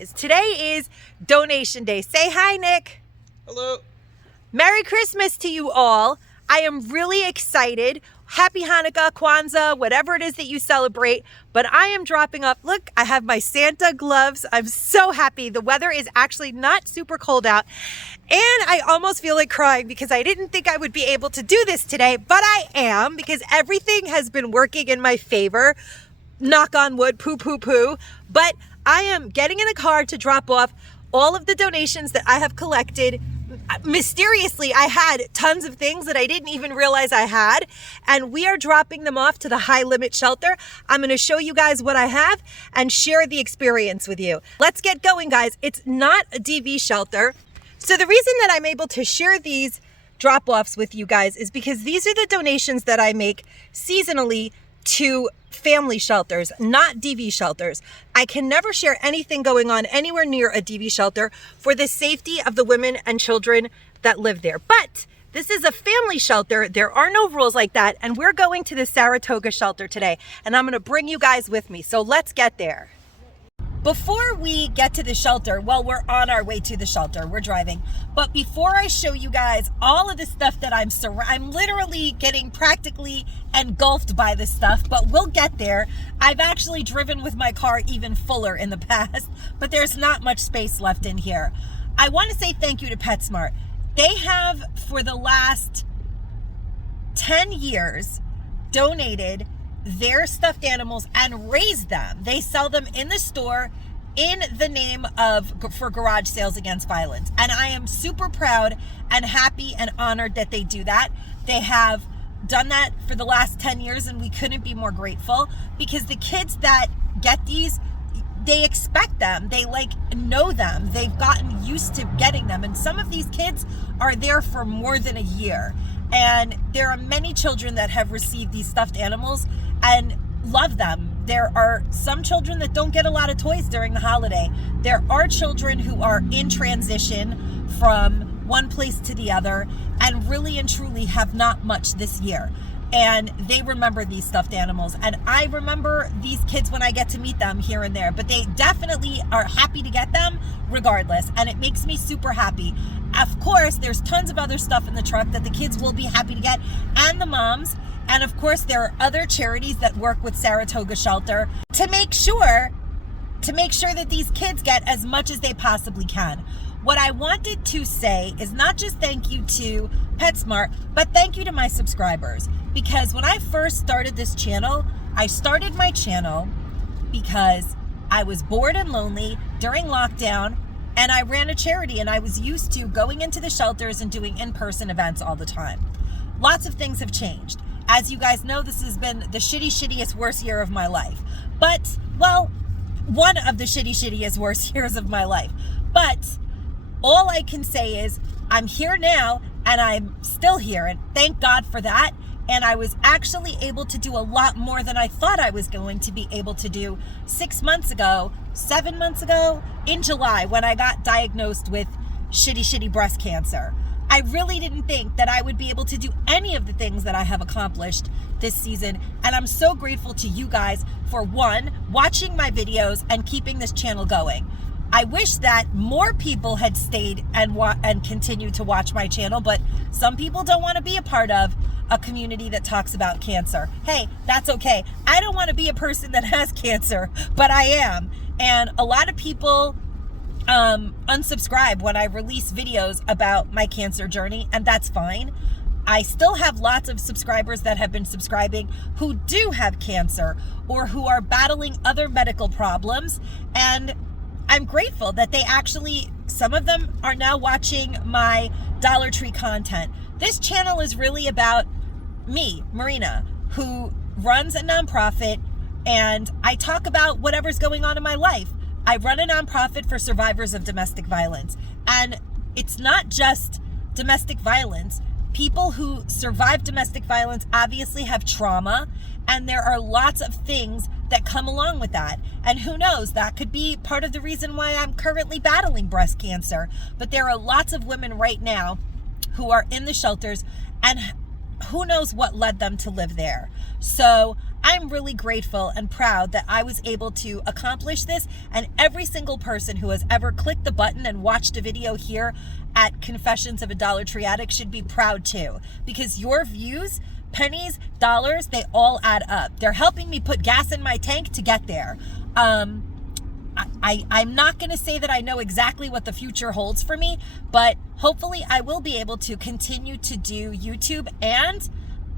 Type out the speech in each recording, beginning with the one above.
is. Today is donation day. Say hi, Nick. Hello. Merry Christmas to you all. I am really excited. Happy Hanukkah, Kwanzaa, whatever it is that you celebrate. But I am dropping off. Look, I have my Santa gloves. I'm so happy. The weather is actually not super cold out. And I almost feel like crying because I didn't think I would be able to do this today, but I am, because everything has been working in my favor. Knock on wood, poo, poo, poo. But I am getting in the car to drop off all of the donations that I have collected. Mysteriously, I had tons of things that I didn't even realize I had, and we are dropping them off to the High Limit Shelter. I'm going to show you guys what I have and share the experience with you. Let's get going, guys. It's not a DV shelter. So the reason that I'm able to share these drop-offs with you guys is because these are the donations that I make seasonally to family shelters, not DV shelters. I can never share anything going on anywhere near a DV shelter for the safety of the women and children that live there. But this is a family shelter. There are no rules like that. And we're going to the Saratoga shelter today. And I'm going to bring you guys with me. So let's get there. Before we get to the shelter, well, we're on our way to the shelter. We're driving. But before I show you guys all of the stuff that I'm literally getting practically engulfed by this stuff, but we'll get there. I've actually driven with my car even fuller in the past, but there's not much space left in here. I want to say thank you to PetSmart. They have, for the last 10 years, donated their stuffed animals and raised them. They sell them in the store in the name of for garage sales against violence. And I am super proud and happy and honored that they do that. They have done that for the last 10 years and we couldn't be more grateful, because the kids that get these, they expect them. They know them. They've gotten used to getting them. And some of these kids are there for more than a year. And there are many children that have received these stuffed animals and love them. There are some children that don't get a lot of toys during the holiday. There are children who are in transition from one place to the other and really and truly have not much this year. And they remember these stuffed animals. And I remember these kids when I get to meet them here and there, but they definitely are happy to get them regardless. And it makes me super happy. Of course, there's tons of other stuff in the truck that the kids will be happy to get, and the moms. And of course, there are other charities that work with Saratoga Shelter to make sure that these kids get as much as they possibly can. What I wanted to say is not just thank you to PetSmart, but thank you to my subscribers. Because when I first started this channel, I started my channel because I was bored and lonely during lockdown, and I ran a charity, and I was used to going into the shelters and doing in-person events all the time. Lots of things have changed. As you guys know, this has been the shittiest, worst year of my life. But, well, one of the shittiest, worst years of my life. But all I can say is I'm here now, and I'm still here, and thank God for that. And I was actually able to do a lot more than I thought I was going to be able to do 7 months ago, in July, when I got diagnosed with shitty breast cancer. I really didn't think that I would be able to do any of the things that I have accomplished this season. And I'm so grateful to you guys for, one, watching my videos and keeping this channel going. I wish that more people had stayed and continued to watch my channel, but some people don't want to be a part of a community that talks about cancer. Hey, that's okay. I don't want to be a person that has cancer, but I am. And a lot of people unsubscribe when I release videos about my cancer journey, and that's fine. I still have lots of subscribers that have been subscribing who do have cancer or who are battling other medical problems, and I'm grateful that some of them are now watching my Dollar Tree content. This channel is really about me, Marina, who runs a nonprofit, and I talk about whatever's going on in my life. I run a nonprofit for survivors of domestic violence, and it's not just domestic violence. People who survive domestic violence obviously have trauma, and there are lots of things that come along with that. And who knows, that could be part of the reason why I'm currently battling breast cancer. But there are lots of women right now who are in the shelters, and who knows what led them to live there. So I'm really grateful and proud that I was able to accomplish this, and every single person who has ever clicked the button and watched a video here at Confessions of a Dollar Tree Addict should be proud too, because your views, pennies, dollars, they all add up. They're helping me put gas in my tank to get there. I'm not going to say that I know exactly what the future holds for me, but hopefully I will be able to continue to do YouTube and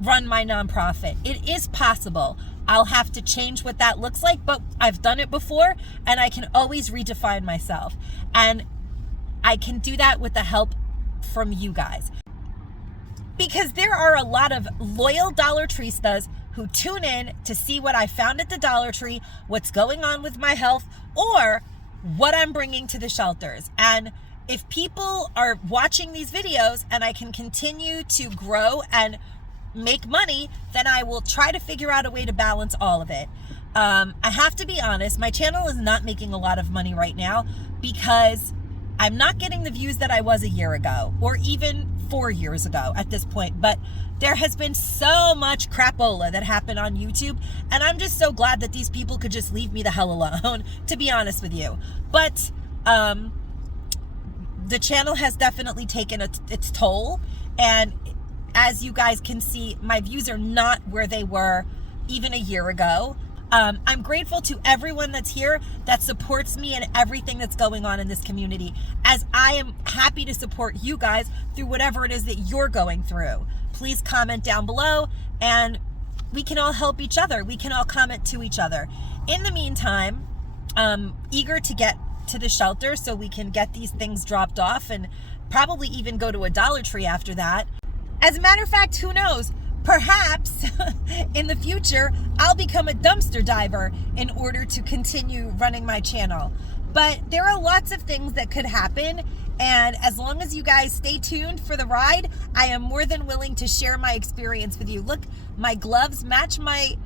run my nonprofit. It is possible. I'll have to change what that looks like, but I've done it before and I can always redefine myself. And I can do that with the help from you guys. Because there are a lot of loyal Dollar Treistas who tune in to see what I found at the Dollar Tree, what's going on with my health, or what I'm bringing to the shelters. And if people are watching these videos and I can continue to grow and make money, then I will try to figure out a way to balance all of it. I have to be honest, my channel is not making a lot of money right now because I'm not getting the views that I was a year ago or even 4 years ago at this point. But there has been so much crapola that happened on YouTube, and I'm just so glad that these people could just leave me the hell alone, to be honest with you. But the channel has definitely taken its toll, and as you guys can see, my views are not where they were even a year ago. I'm grateful to everyone that's here that supports me and everything that's going on in this community, as I am happy to support you guys through whatever it is that you're going through. Please comment down below and we can all help each other. We can all comment to each other. In the meantime, eager to get to the shelter so we can get these things dropped off and probably even go to a Dollar Tree after that. As a matter of fact, who knows? Perhaps in the future, I'll become a dumpster diver in order to continue running my channel. But there are lots of things that could happen. And as long as you guys stay tuned for the ride, I am more than willing to share my experience with you. Look, my gloves match my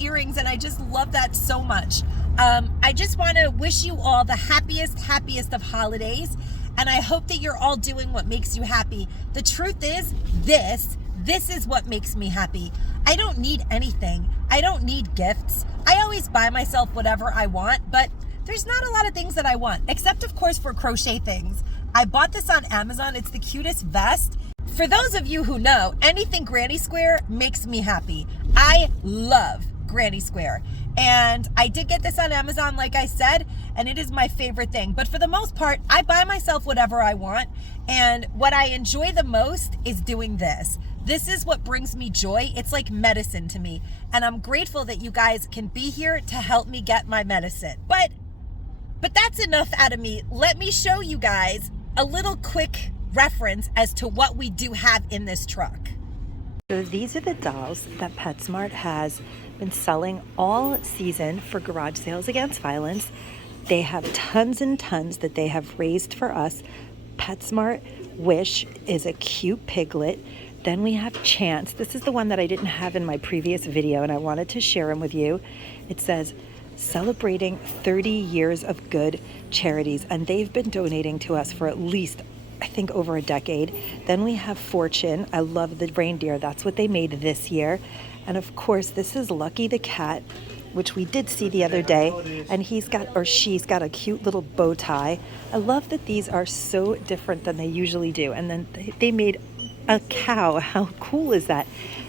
earrings, and I just love that so much. I just want to wish you all the happiest of holidays. And I hope that you're all doing what makes you happy. The truth is, this is what makes me happy. I don't need anything. I don't need gifts. I always buy myself whatever I want, but there's not a lot of things that I want, except of course for crochet things. I bought this on Amazon. It's the cutest vest. For those of you who know, anything granny square makes me happy. I love granny square. And I did get this on Amazon, like I said, and it is my favorite thing. But for the most part, I buy myself whatever I want. And what I enjoy the most is doing this. This is what brings me joy. It's like medicine to me. And I'm grateful that you guys can be here to help me get my medicine. But that's enough out of me. Let me show you guys a little quick reference as to what we do have in this truck. So these are the dolls that PetSmart has been selling all season for Garage Sales Against Violence. They have tons and tons that they have raised for us. PetSmart Wish is a cute piglet. Then we have Chance. This is the one that I didn't have in my previous video, and I wanted to share him with you. It says, celebrating 30 years of good charities, and they've been donating to us for at least, I think, over a decade. Then we have Fortune. I love the reindeer. That's what they made this year. And of course, this is Lucky the cat, which we did see the other day, and he's got, or she's got, a cute little bow tie. I love that these are so different than they usually do. And then they made a cow. How cool is that?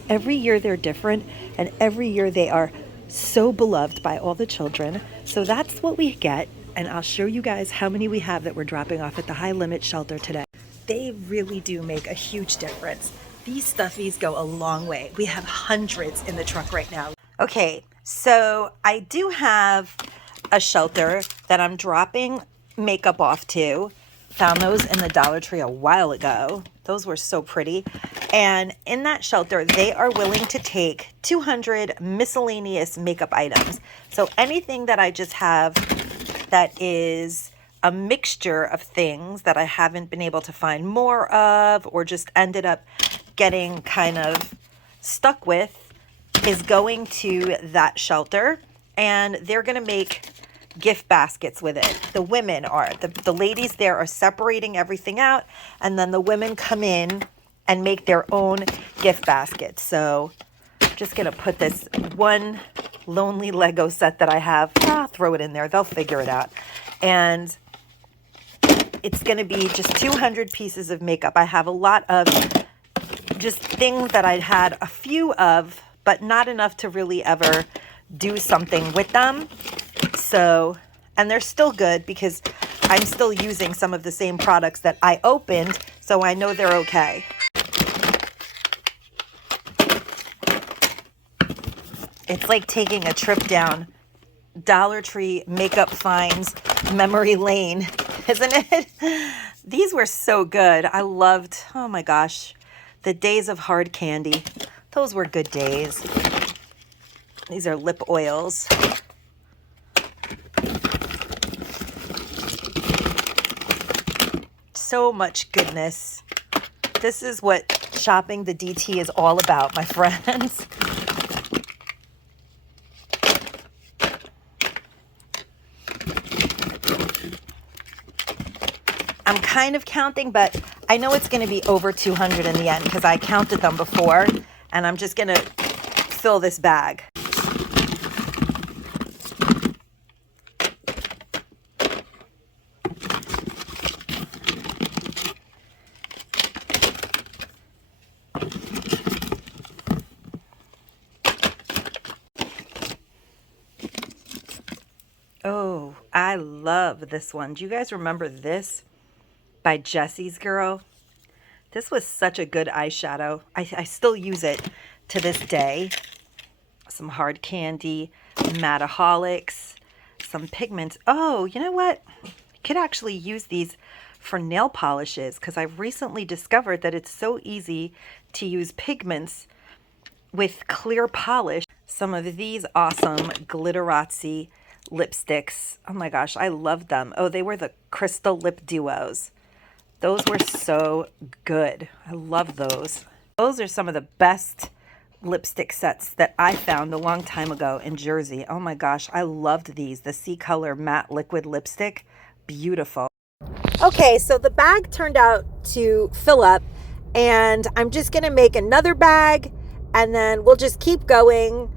Every year they're different, and every year they are so beloved by all the children. So that's what we get, and I'll show you guys how many we have that we're dropping off at the High Limit shelter today. They really do make a huge difference. These stuffies go a long way. We have hundreds in the truck right now. Okay, so I do have a shelter that I'm dropping makeup off to. Found those in the Dollar Tree a while ago. Those were so pretty. And in that shelter, they are willing to take 200 miscellaneous makeup items. So anything that I just have that is a mixture of things that I haven't been able to find more of, or just ended up getting kind of stuck with, is going to that shelter, and they're going to make gift baskets with it. The women are, the ladies there are separating everything out, and then the women come in and make their own gift baskets. So just going to put this one lonely Lego set that I have. Throw it in there. They'll figure it out. And it's going to be just 200 pieces of makeup. I have a lot of just things that I'd had a few of, but not enough to really ever do something with them. So, and they're still good because I'm still using some of the same products that I opened, so I know they're okay. It's like taking a trip down Dollar Tree makeup finds memory lane, isn't it? These were so good. I loved, oh my gosh, the days of hard candy. Those were good days. These are lip oils. So much goodness. This is what shopping the DT is all about, my friends. I'm kind of counting, but I know it's going to be over 200 in the end because I counted them before, and I'm just going to fill this bag. Oh, I love this one. Do you guys remember this? By Jessie's Girl. This was such a good eyeshadow. I still use it to this day. Some hard candy, Mataholics, some pigments. Oh, you know what? You could actually use these for nail polishes because I've recently discovered that it's so easy to use pigments with clear polish. Some of these awesome Glitterazzi lipsticks. Oh my gosh, I loved them. Oh, they were the Crystal Lip Duos. Those were so good. I love those. Those are some of the best lipstick sets that I found a long time ago in Jersey. Oh my gosh, I loved these. The C-Color Matte Liquid Lipstick. Beautiful. Okay, so the bag turned out to fill up, and I'm just going to make another bag, and then we'll just keep going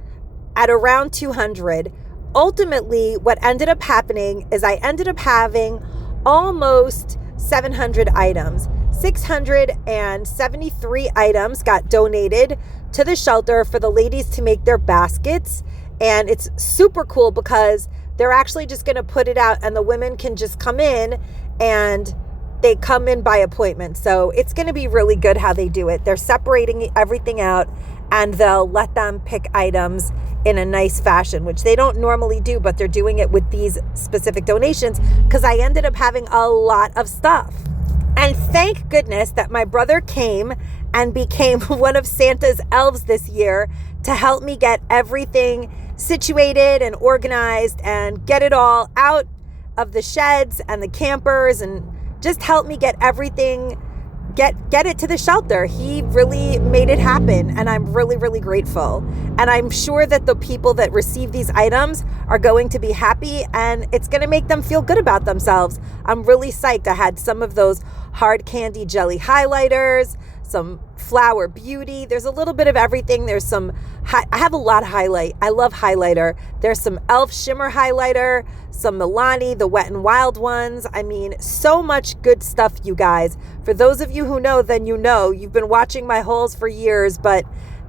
at around 200. Ultimately, what ended up happening is I ended up having almost 700 items. 673 items got donated to the shelter for the ladies to make their baskets. And it's super cool because they're actually just going to put it out and the women can just come in, and they come in by appointment. So it's going to be really good how they do it. They're separating everything out and they'll let them pick items in a nice fashion, which they don't normally do, but they're doing it with these specific donations because I ended up having a lot of stuff. And thank goodness that my brother came and became one of Santa's elves this year to help me get everything situated and organized and get it all out of the sheds and the campers and just help me get everything, get it to the shelter. He really made it happen, and I'm really, really grateful. And I'm sure that the people that receive these items are going to be happy, and it's going to make them feel good about themselves. I'm really psyched. I had some of those hard candy jelly highlighters, some Flower Beauty. There's a little bit of everything. There's some, I have a lot of highlight. I love highlighter. There's some e.l.f. shimmer highlighter, some Milani, the Wet n Wild ones. I mean, so much good stuff, you guys. For those of you who know, then you know. You've been watching my hauls for years, but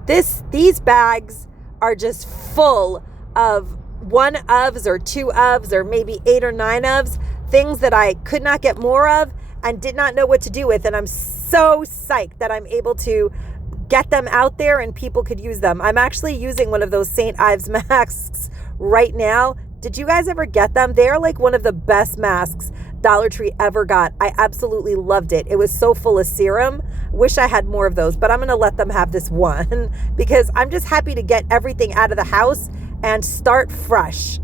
these bags are just full of one ofs or two ofs or maybe 8 or 9 ofs, things that I could not get more of and did not know what to do with. And I'm so psyched that I'm able to get them out there and people could use them. I'm actually using one of those St. Ives masks right now. Did you guys ever get them? They are like one of the best masks Dollar Tree ever got. I absolutely loved it. It was so full of serum. Wish I had more of those, but I'm going to let them have this one because I'm just happy to get everything out of the house and start fresh.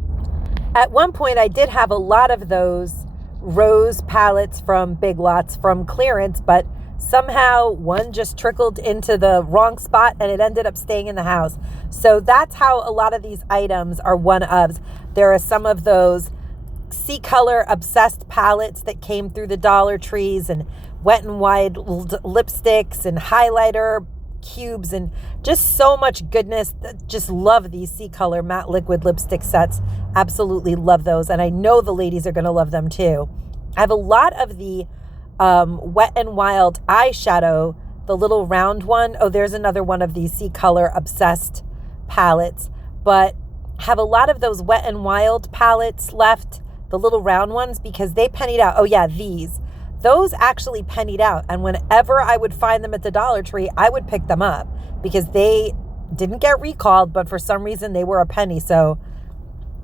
At one point, I did have a lot of those rose palettes from Big Lots from clearance, but somehow one just trickled into the wrong spot and it ended up staying in the house. So that's how a lot of these items are one-ofs. There are some of those C-Color Obsessed palettes that came through the Dollar Trees and Wet n Wild lipsticks and highlighter, cubes and just so much goodness. Just love these C-Color matte liquid lipstick sets. Absolutely love those. And I know the ladies are going to love them too. I have a lot of the Wet n Wild eyeshadow, the little round one. Oh, there's another one of these C-Color Obsessed palettes. But have a lot of those Wet n Wild palettes left, the little round ones, because they pennied out. Oh yeah, those actually pennied out. And whenever I would find them at the Dollar Tree, I would pick them up because they didn't get recalled, but for some reason they were a penny. So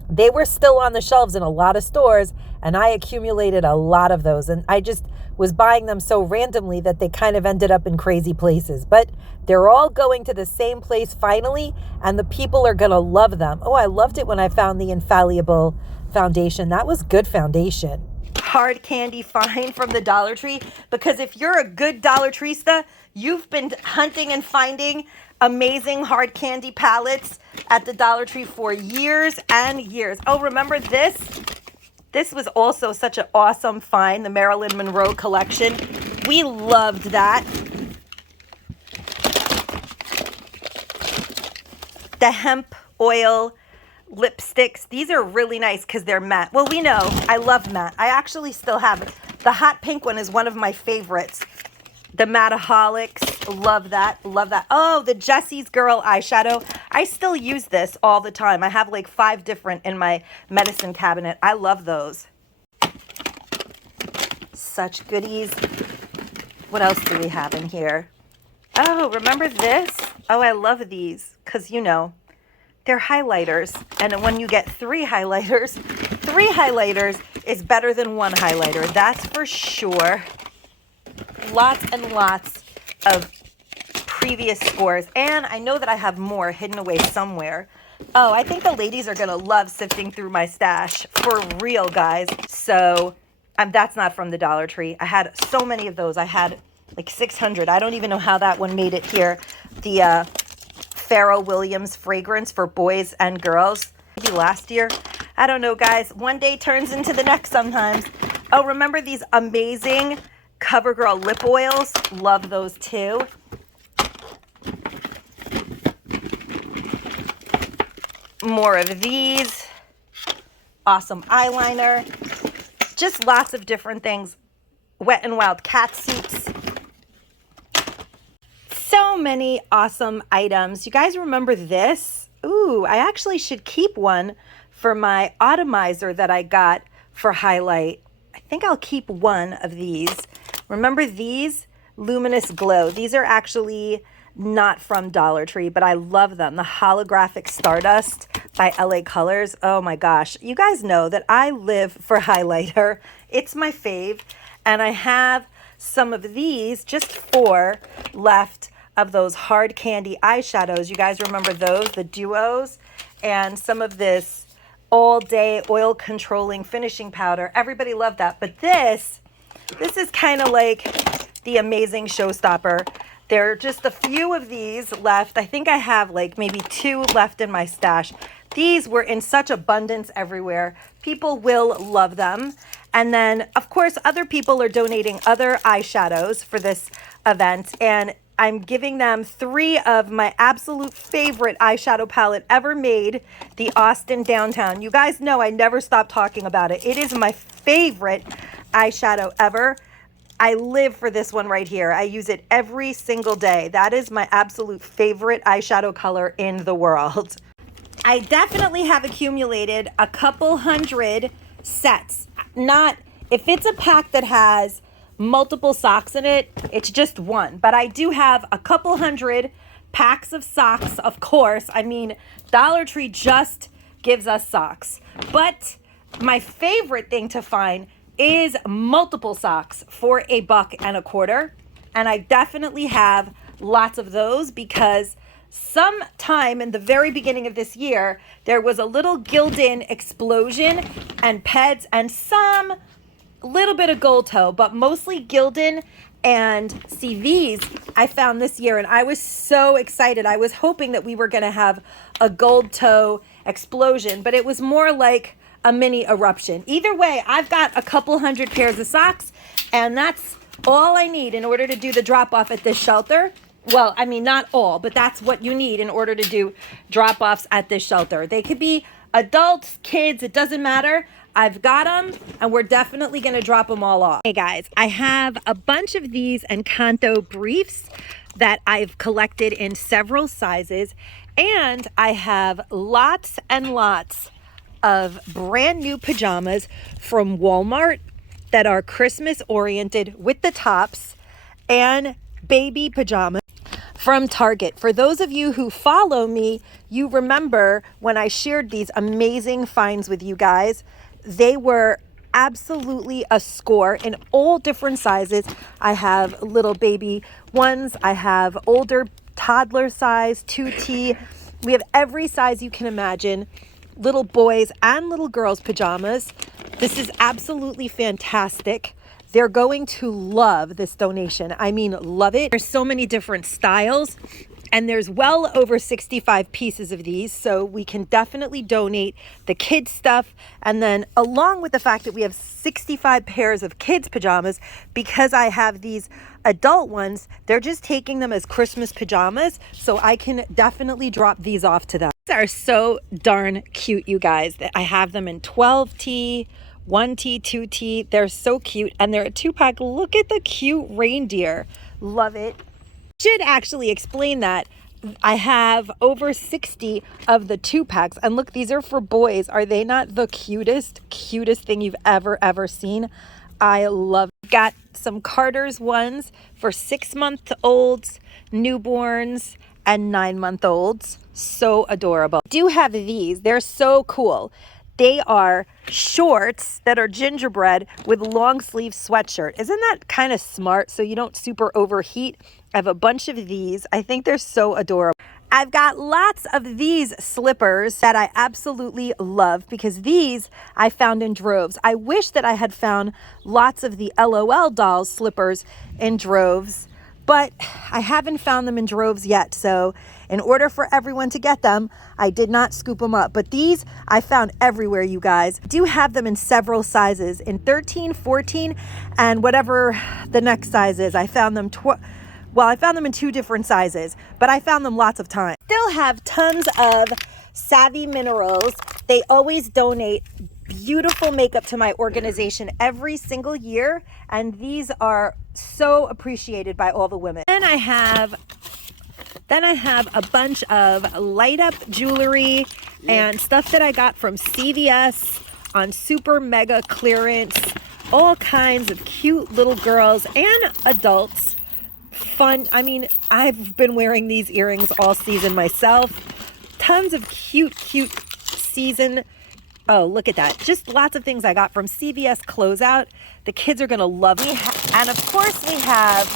they were still on the shelves in a lot of stores, and I accumulated a lot of those. And I just was buying them so randomly that they kind of ended up in crazy places. But they're all going to the same place finally, and the people are going to love them. Oh, I loved it when I found the Infallible foundation. That was good foundation. Hard candy find from the Dollar Tree, because if you're a good Dollar Treesta, you've been hunting and finding amazing hard candy palettes at the Dollar Tree for years and years. Oh, remember this? This was also such an awesome find, the Marilyn Monroe collection. We loved that. The hemp oil lipsticks. These are really nice because they're matte. Well, we know I love matte. I actually still have it. The hot pink one is one of my favorites. The Mattaholics, love that, love that. Oh, the Jessie's Girl eyeshadow. I still use this all the time. I have like 5 different in my medicine cabinet. I love those. Such goodies. What else do we have in here? Oh, remember this? Oh, I love these because, you know, they're highlighters. And when you get 3 highlighters is better than 1 highlighter. That's for sure. Lots and lots of previous scores. And I know that I have more hidden away somewhere. Oh, I think the ladies are going to love sifting through my stash. For real, guys. So that's not from the Dollar Tree. I had so many of those. I had like 600. I don't even know how that one made it here. The Pharrell Williams fragrance for boys and girls. Maybe last year. I don't know, guys. One day turns into the next sometimes. Oh, remember these amazing CoverGirl lip oils? Love those too. More of these. Awesome eyeliner. Just lots of different things. Wet n Wild cat suits. So many awesome items. You guys remember this? Ooh, I actually should keep one for my atomizer that I got for highlight. I think I'll keep one of these. Remember these? Luminous Glow. These are actually not from Dollar Tree, but I love them. The Holographic Stardust by LA Colors. Oh my gosh. You guys know that I live for highlighter. It's my fave. And I have some of these, just 4 left of those hard candy eyeshadows. You guys remember those, the duos? And some of this all day oil controlling finishing powder. Everybody loved that. But this is kind of like the amazing showstopper. There are just a few of these left. I think I have like maybe 2 left in my stash. These were in such abundance everywhere. People will love them. And then, of course, other people are donating other eyeshadows for this event. And I'm giving them 3 of my absolute favorite eyeshadow palette ever made, the Austin Downtown. You guys know I never stop talking about it. It is my favorite eyeshadow ever. I live for this one right here. I use it every single day. That is my absolute favorite eyeshadow color in the world. I definitely have accumulated a couple hundred sets. Not, if it's a pack that has multiple socks in it, it's just one. But I do have a couple hundred packs of socks, of course. I mean, Dollar Tree just gives us socks. But my favorite thing to find is multiple socks for $1.25. And I definitely have lots of those because sometime in the very beginning of this year, there was a little Gildan explosion and Peds and some little bit of gold toe, but mostly Gildan and CVs I found this year. And I was so excited. I was hoping that we were going to have a gold toe explosion, but it was more like a mini eruption. Either way, I've got a couple hundred pairs of socks, and that's all I need in order to do the drop off at this shelter. Well, I mean, not all, but that's what you need in order to do drop-offs at this shelter. They could be adults, kids, it doesn't matter. I've got them, and we're definitely going to drop them all off. Hey guys, I have a bunch of these Encanto briefs that I've collected in several sizes, and I have lots and lots of brand new pajamas from Walmart that are Christmas oriented with the tops, and baby pajamas from Target. For those of you who follow me, you remember when I shared these amazing finds with you guys. They were absolutely a score in all different sizes. I have little baby ones. I have older toddler size, 2T. We have every size you can imagine. Little boys and little girls pajamas. This is absolutely fantastic. They're going to love this donation. I mean, love it. There's so many different styles, and there's well over 65 pieces of these, so we can definitely donate the kids stuff. And then along with the fact that we have 65 pairs of kids pajamas, because I have these adult ones, they're just taking them as Christmas pajamas, so I can definitely drop these off to them. These are so darn cute, you guys. I have them in 12T, 1T, 2T. They're so cute, and they're a 2-pack. Look at the cute reindeer. Love it. Should actually explain that I have over 60 of the 2-packs, and look, these are for boys. Are they not the cutest thing you've ever seen? I love it. Got some Carter's ones for 6-month-olds, newborns, and 9-month-olds. So adorable. I do have these. They're so cool. They are shorts that are gingerbread with long sleeve sweatshirt. Isn't that kind of smart so you don't super overheat? I have a bunch of these. I think they're so adorable. I've got lots of these slippers that I absolutely love because these I found in droves. I wish that I had found lots of the LOL dolls slippers in droves, but I haven't found them in droves yet. So in order for everyone to get them, I did not scoop them up. But these I found everywhere, you guys. I do have them in several sizes, in 13, 14, and whatever the next size is. I found them I found them in 2 different sizes, but I found them lots of times. Still have tons of Savvy Minerals. They always donate beautiful makeup to my organization every single year, and these are so appreciated by all the women. Then I have a bunch of light up jewelry and stuff that I got from CVS on super mega clearance. All kinds of cute little girls and adults. Fun. I mean, I've been wearing these earrings all season myself. Tons of cute season. Oh, look at that. Just lots of things I got from CVS Closeout. The kids are going to love me. And of course, we have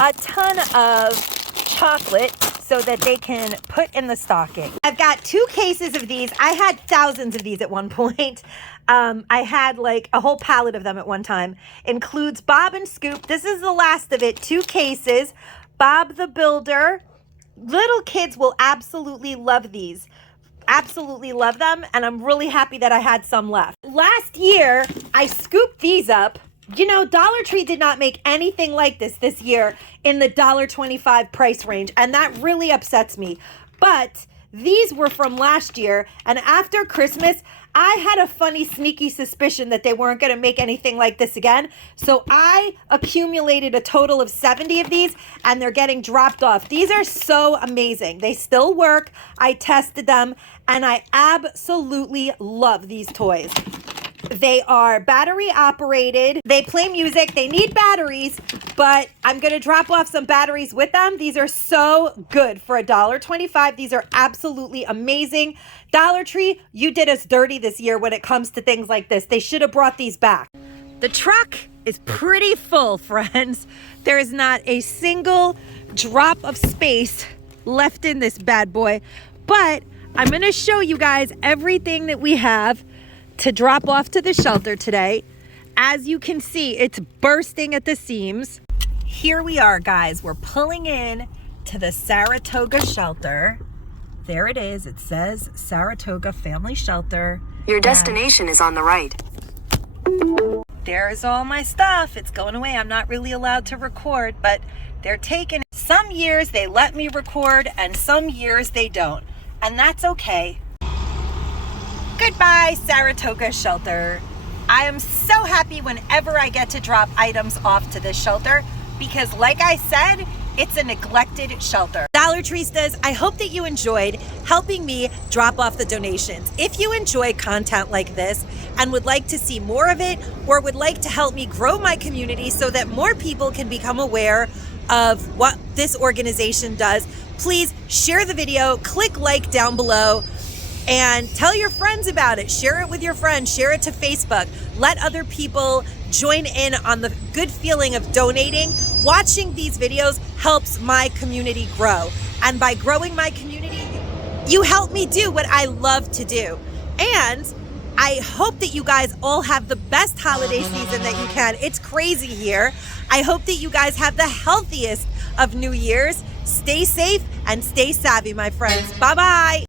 a ton of chocolate so that they can put in the stocking. I've got 2 cases of these. I had thousands of these at one point. I had like a whole pallet of them at one time. Includes Bob and Scoop. This is the last of it. 2 cases. Bob the Builder. Little kids will absolutely love these. Absolutely love them, and I'm really happy that I had some left. Last year, I scooped these up. You know, Dollar Tree did not make anything like this year in the $1.25 price range, and that really upsets me. But these were from last year, and after Christmas, I had a funny, sneaky suspicion that they weren't going to make anything like this again. So I accumulated a total of 70 of these, and they're getting dropped off. These are so amazing. They still work. I tested them, and I absolutely love these toys. They are battery operated. They play music. They need batteries, but I'm going to drop off some batteries with them. These are so good for $1.25. These are absolutely amazing. Dollar Tree, you did us dirty this year when it comes to things like this. They should have brought these back. The truck is pretty full, friends. There is not a single drop of space left in this bad boy, but I'm going to show you guys everything that we have to drop off to the shelter today. As you can see, it's bursting at the seams. Here we are, guys. We're pulling in to the Saratoga shelter. There it is. It says Saratoga Family Shelter. Your destination is on the right. There's all my stuff. It's going away. I'm not really allowed to record, but they're taking it. Some years they let me record and some years they don't. And that's okay. Goodbye, Saratoga shelter. I am so happy whenever I get to drop items off to this shelter because, like I said, it's a neglected shelter. Dollar Treestas, I hope that you enjoyed helping me drop off the donations. If you enjoy content like this and would like to see more of it or would like to help me grow my community so that more people can become aware of what this organization does, please share the video, click like down below, and tell your friends about it. Share it with your friends, share it to Facebook. Let other people join in on the good feeling of donating. Watching these videos helps my community grow. And by growing my community, you help me do what I love to do. And I hope that you guys all have the best holiday season that you can. It's crazy here. I hope that you guys have the healthiest of New Year's. Stay safe and stay savvy, my friends. Bye-bye.